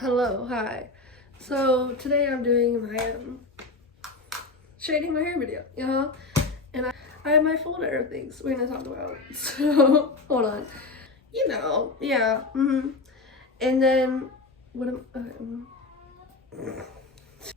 Hello, hi. So today I'm doing my shading my hair video, and I have my folder of things we're gonna talk about. So hold on, yeah, and then what am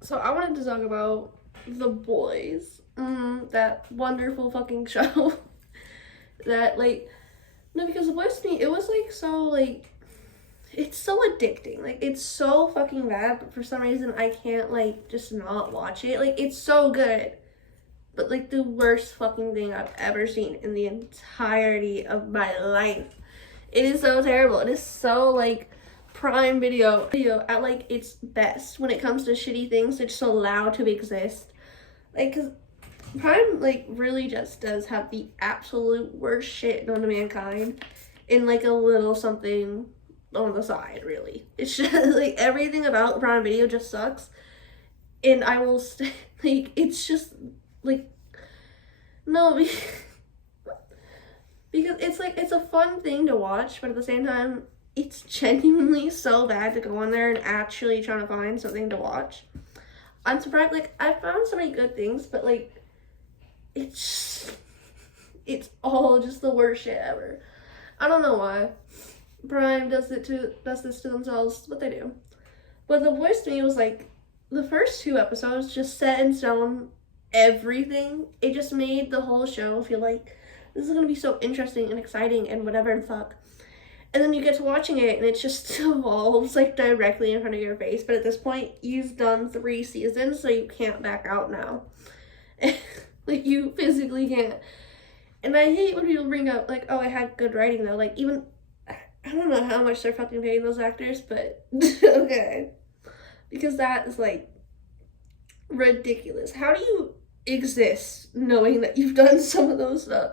so I wanted to talk about The Boys, that wonderful fucking show that no, because The Boys to me it was so it's so addicting. It's so fucking bad, but for some reason I can't just not watch it. It's so good, but the worst fucking thing I've ever seen in the entirety of my life. It is so terrible. It is so Prime Video at its best when it comes to shitty things that's just allowed to exist. Cause Prime really just does have the absolute worst shit known to mankind in a little something on the side, really. It's just everything about Prime Video just sucks, and I will it's just no, because it's a fun thing to watch, but at the same time it's genuinely so bad to go on there and actually try to find something to watch. I'm surprised. I found so many good things, but it's all just the worst shit ever. I don't know why Prime does this to themselves, but they do. But The Voice to me was the first 2 episodes just set in stone everything. It just made the whole show feel like this is gonna be so interesting and exciting and whatever the fuck. And then you get to watching it and it just evolves directly in front of your face. But at this point, you've done 3 seasons, so you can't back out now. You physically can't. And I hate when people bring up oh, I had good writing though. Even I don't know how much they're fucking paying those actors, but okay. Because that is ridiculous. How do you exist knowing that you've done some of those stuff?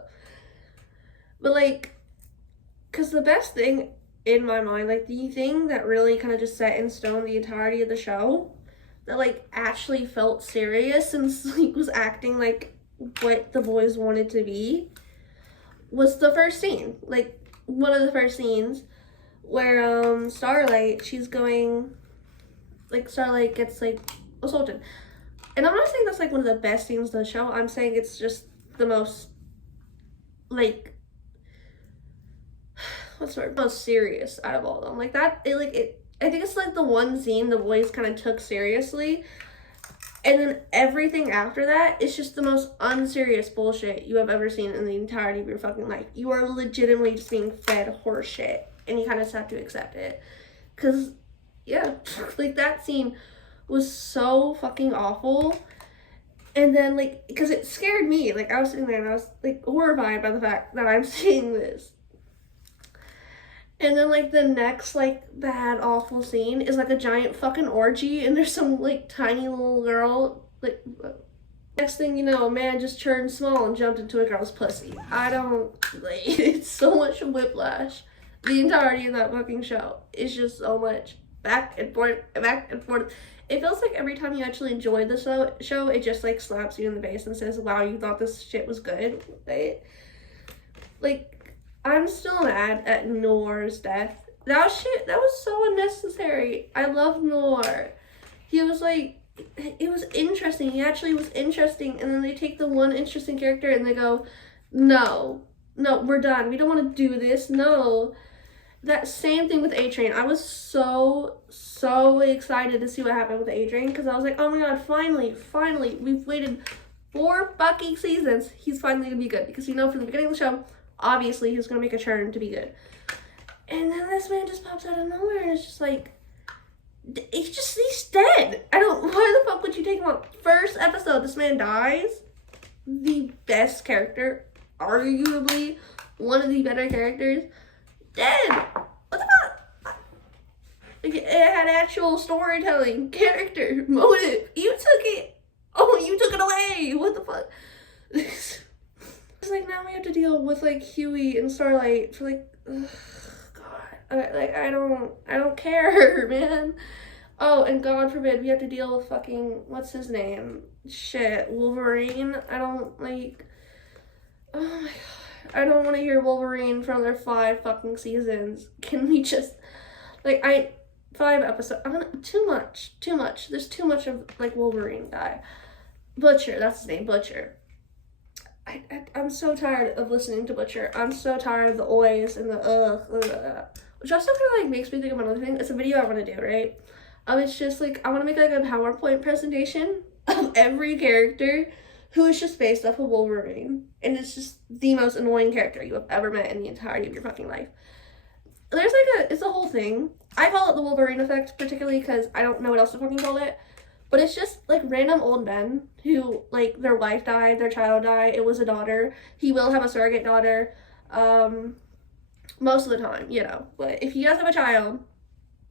But because the best thing in my mind, the thing that really kind of just set in stone the entirety of the show, that actually felt serious and was acting what the boys wanted to be, was the first scene. One of the first scenes where Starlight, she's going, Starlight gets assaulted. And I'm not saying that's one of the best scenes of the show. I'm saying it's just the most what's the word? Most serious out of all of them. I think it's the one scene the boys kind of took seriously. And then everything after that is just the most unserious bullshit you have ever seen in the entirety of your fucking life. You are legitimately just being fed horse shit, and you kind of just have to accept it. Because, yeah, that scene was so fucking awful. And then, because it scared me. I was sitting there and I was, horrified by the fact that I'm seeing this. And then, the next, bad, awful scene is, a giant fucking orgy, and there's some, tiny little girl, next thing you know, a man just turned small and jumped into a girl's pussy. I don't, it's so much whiplash. The entirety of that fucking show is just so much back and forth, back and forth. It feels like every time you actually enjoy the show, it just, slaps you in the face and says, wow, you thought this shit was good, right? I'm still mad at Noor's death. That was so unnecessary. I love Noor. He was it was interesting. He actually was interesting. And then they take the one interesting character and they go, no, we're done. We don't want to do this. No. That same thing with A-Train. I was so excited to see what happened with A-Train because I was oh my god, finally, we've waited 4 fucking seasons. He's finally going to be good because from the beginning of the show, obviously, he's going to make a turn to be good. And then this man just pops out of nowhere and it's just he's dead. Why the fuck would you take him on? First episode, this man dies. The best character, arguably one of the better characters, dead. What the fuck? It had actual storytelling, character, motive. You took it. Oh, you took it away. What the fuck? It's now we have to deal with Huey and Starlight for ugh, God, I don't care, man. Oh, and God forbid we have to deal with fucking what's his name? Shit, Wolverine. I don't oh my god, I don't want to hear Wolverine for another 5 fucking seasons. Can we just 5 episodes. Too much. There's too much of like Wolverine guy. Butcher, that's his name, Butcher. I'm so tired of listening to Butcher. I'm so tired of the oys and the which also kind of like makes me think of another thing. It's a video I want to do, right? It's just like I want to make like a PowerPoint presentation of every character who is just based off of Wolverine, and it's just the most annoying character you have ever met in the entirety of your fucking life. There's like it's a whole thing. I call it the Wolverine effect, particularly because I don't know what else to fucking call it. But it's just like random old men who like their wife died, their child died, it was a daughter. He will have a surrogate daughter, most of the time, you know. But if he does have a child,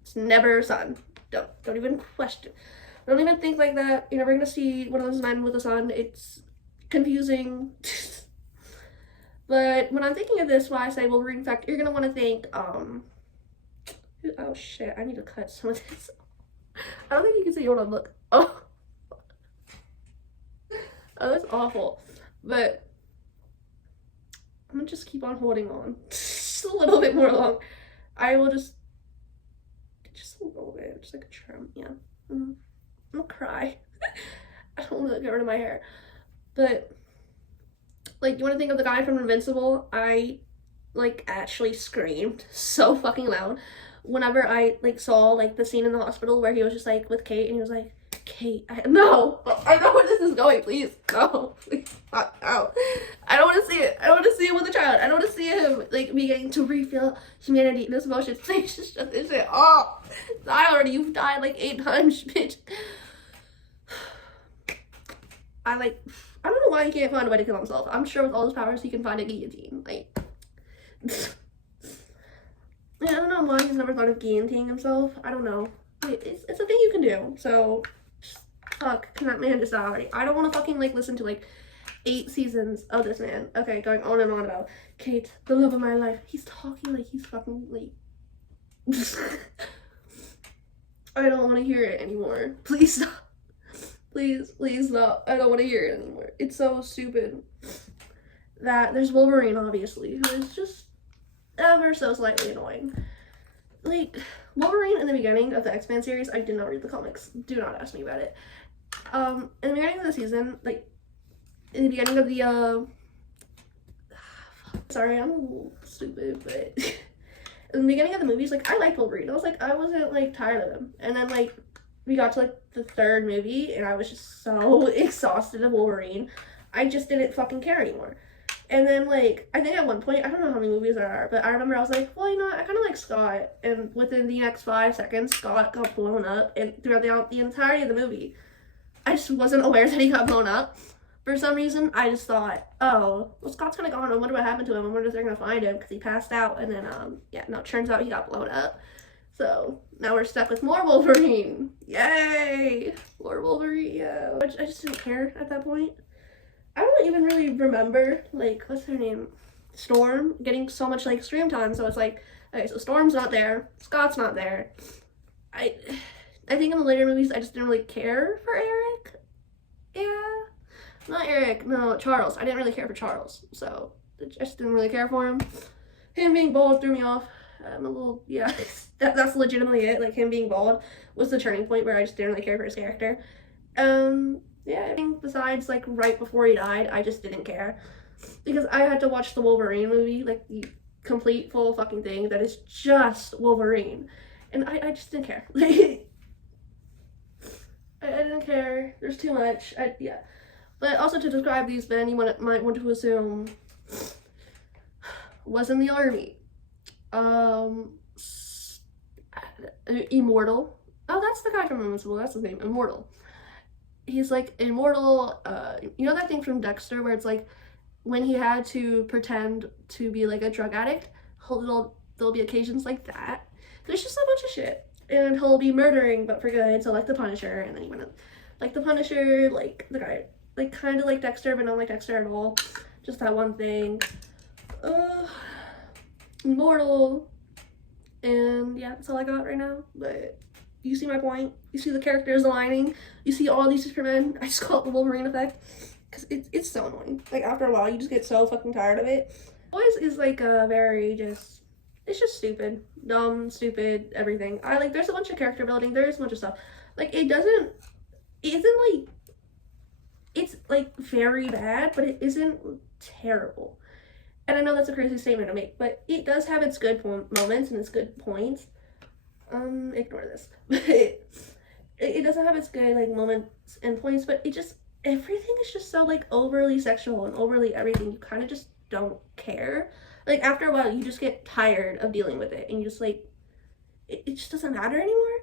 it's never a son. Don't even question. Don't even think like that. You're never gonna see one of those men with a son. It's confusing. But when I'm thinking of this, why I say Wolverine effect, you're gonna want to think, oh shit, I need to cut some of this. I don't think you can see. Hold on, look. Oh, that's awful. But I'm gonna just keep on holding on. Just a little bit more long. I will just a little bit, just like a trim. Yeah. I'm gonna cry. I don't want to get rid of my hair. But like, you want to think of the guy from Invincible? I like actually screamed so fucking loud whenever I like saw like the scene in the hospital where he was just like with Kate and he was like, Kate, no, I know where this is going, please, no, please, not out. I don't want to see it. I don't want to see it with a child. I don't want to see him like beginning to refeel humanity and his emotions. Please just shut this shit off. Die already. You've died like 8 times, bitch. I don't know why he can't find a way to kill himself. I'm sure with all his powers he can find a guillotine. Like, yeah, I don't know why he's never thought of guillotining himself. I don't know. It's a thing you can do. So, fuck, can that man just die? I don't want to fucking like listen to like 8 seasons of this man. Okay, going on and on about Kate, the love of my life. He's talking like he's fucking like. I don't want to hear it anymore. Please stop. Please stop. I don't want to hear it anymore. It's so stupid. That there's Wolverine, obviously, who is just ever so slightly annoying. Like, Wolverine in the beginning of the X-Men series, I did not read the comics. Do not ask me about it. In the beginning of the season, like, in the beginning of the, sorry, I'm a little stupid, but in the beginning of the movies, like, I liked Wolverine. I wasn't, like, tired of him. And then, like, we got to, like, the 3rd movie, and I was just so exhausted of Wolverine. I just didn't fucking care anymore. And then, like, I think at one point, I don't know how many movies there are, but I remember I was like, well, you know what, I kind of like Scott. And within the next 5 seconds, Scott got blown up. And throughout the entirety of the movie, I just wasn't aware that he got blown up. For some reason, I just thought, oh, well, Scott's kind of gone. I wonder what happened to him. I wonder if they're going to find him because he passed out. And then, yeah, no, it turns out he got blown up. So now we're stuck with more Wolverine. Yay! More Wolverine, yeah. I just didn't care at that point. I don't even really remember, like, what's her name? Storm getting so much, like, screen time. So it's like, okay, so Storm's not there. Scott's not there. I think in the later movies, I just didn't really care for Eric. Yeah. Not Eric. No, Charles. I didn't really care for Charles. So I just didn't really care for him. Him being bald threw me off. I'm a little, yeah. That's legitimately it. Like, him being bald was the turning point where I just didn't really care for his character. Yeah, I think besides, like, right before he died, I just didn't care. Because I had to watch the Wolverine movie, like, the complete, full fucking thing that is just Wolverine. And I just didn't care. Like, I didn't care. There's too much. Yeah. But also to describe these men, you might want to assume was in the army. Immortal. Oh, that's the guy from Invincible. That's his name. Immortal. He's like immortal. You know that thing from Dexter where it's like when he had to pretend to be like a drug addict, there'll be occasions like that. There's just a bunch of shit. And he'll be murdering, but for good, so like the Punisher, and then he went like the Punisher, like the guy, like kind of like Dexter, but not like Dexter at all. Just that one thing. Immortal. And yeah, that's all I got right now. But you see my point. You see the characters aligning. You see all these Supermen. I just call it the Wolverine effect. Because it's so annoying. Like, after a while, you just get so fucking tired of it. Boys is like a very just... it's just stupid, dumb, stupid, everything. I like, there's a bunch of character building, there's a bunch of stuff. Like, it isn't like, it's like very bad, but it isn't terrible. And I know that's a crazy statement to make, but it does have its good moments and its good points. Ignore this. It doesn't have its good like moments and points, but everything is just so like overly sexual and overly everything. You kind of just don't care. Like after a while, you just get tired of dealing with it, and you just like it just doesn't matter anymore.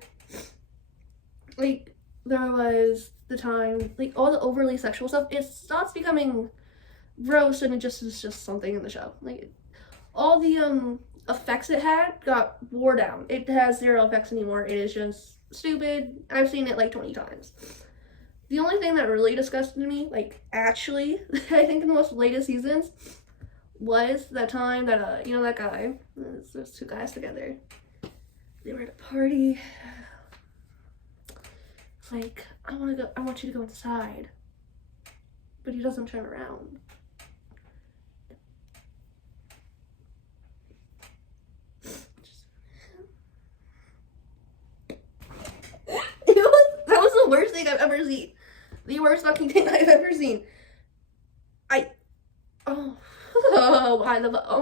Like there was the time, like all the overly sexual stuff, it stops becoming gross, and it just is just something in the show. Like all the effects it had got wore down. It has zero effects anymore. It is just stupid. I've seen it like 20 times. The only thing that really disgusted me, like actually, I think in the most latest seasons, was that time that you know that guy, there's two guys together, they were at a party. It's like, I want you to go inside, but he doesn't turn around. That was the worst thing I've ever seen. The worst fucking thing I've ever seen. Oh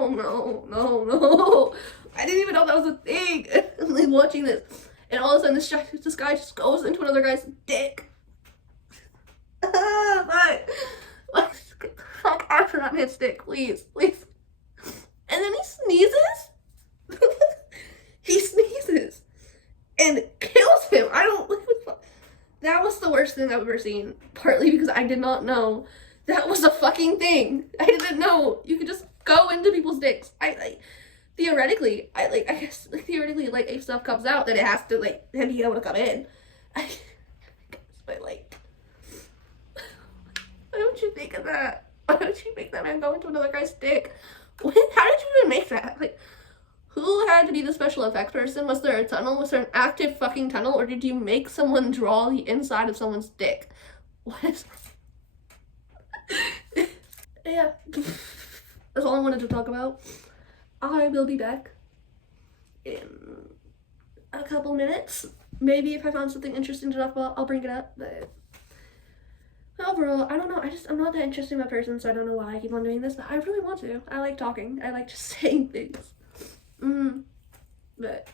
no. I didn't even know that was a thing. I'm like watching this, and all of a sudden this guy just goes into another guy's dick. Fuck after that man's dick, please. And then he sneezes. He sneezes and kills him. That was the worst thing I've ever seen. Partly because I did not know that was a fucking thing. I didn't know you could just go into people's dicks. Theoretically, like if stuff comes out, then it has to like him be able to come in. But like, why don't you think of that? Why don't you make that man go into another guy's dick? How did you even make that? Like, who had to be the special effects person? Was there a tunnel? Was there an active fucking tunnel? Or did you make someone draw the inside of someone's dick? What is yeah. That's all I wanted to talk about. I will be back in a couple minutes. Maybe if I found something interesting to talk about, I'll bring it up. But overall, I don't know. I'm not that interesting of a person, so I don't know why I keep on doing this. But I really want to. I like talking. I like just saying things. But.